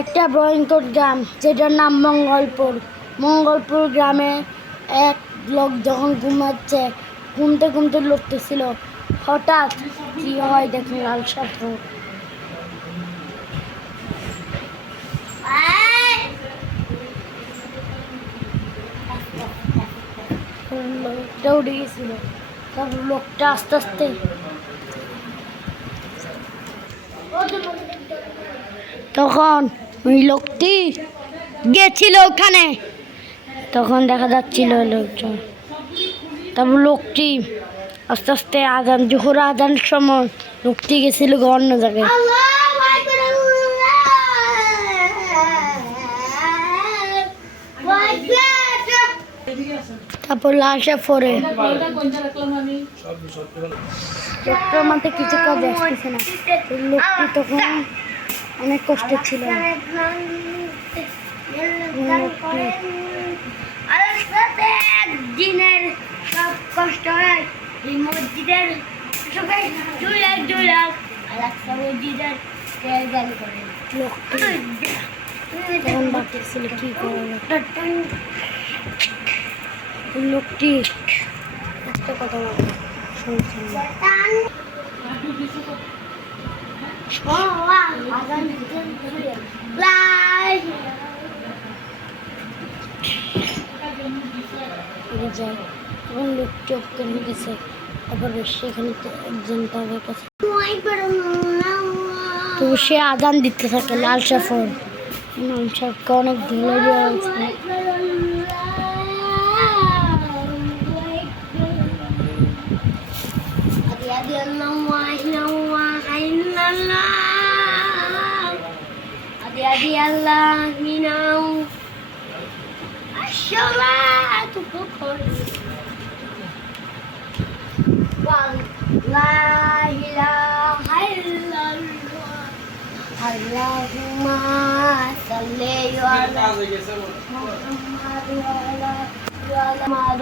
একটা ভয়ঙ্কর গ্রাম, যেটার নাম মঙ্গলপুর। মঙ্গলপুর গ্রামে এক লোক যখন ঘুমাচ্ছে, ঘুমতে ঘুমতে লড়তেছিল। হঠাৎ কি হয় দেখুন লাল সাপু লোকটা গেছিল। তারপর লোকটা আস্তে আস্তে তখন ওই লোকটি গেছিল ওখানে। তখন দেখা যাচ্ছিল লোকজন। তারপর লোকটি আস্তে আস্তে আজান, জোহর আজানের সময় লোকটি গেছিল অন্য জায়গায়। তারপর লাশে পরে কিছু কাজ আসতেছে না। লোকটি তখন অনেক কষ্ট ছিল। দিনের সব কষ্ট হয়। এই মসজিদের সবাই দুই লাখ দুই লাখ আর একটা মসজিদের গান করে। লোকটি তখন ভাবতেছিল কি করব লোকটি একটা কথা বলব এবং লোক চোখ করে গেছে আবার সেখানে একজন তাদের কাছে তো সে আদান দিতে থাকে, লাল সাফর লাল সাফকে অনেক ধুলে দিয়েছে আদি أشهد أن لا إله الصلاة تقول لا إله إلا الله اللهم صل على محمد وعلى آل محمد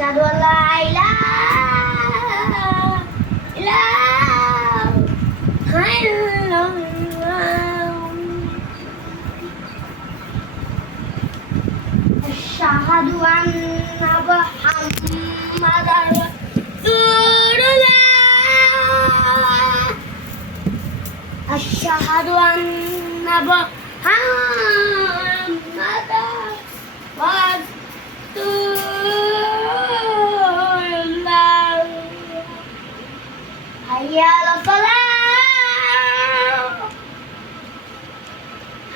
আশহাদু আল্লা ইলাহা ইল্লাল্লাহ আশহাদু আন্না মুহাম্মাদার রাসূলুল্লাহ। আশহাদু আন্না মুহাম্মাদার حي على الصلاة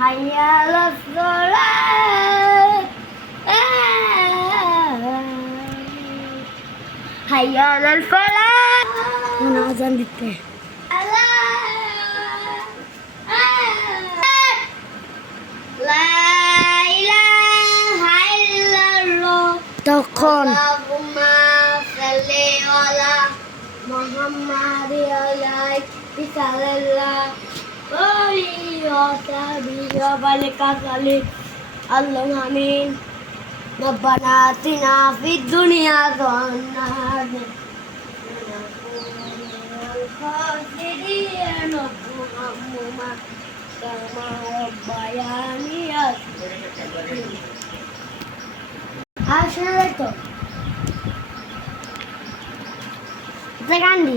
حي على الصلاة حي على الفلاح أنا أذان بالتاء لا إله إلا الله تقول محمد وعلى آل الله وصحبه وبارك عليه اللهم آمين ربنا آتنا في الدنيا حسنة الخاسرين اللهم كما ربياني আর দি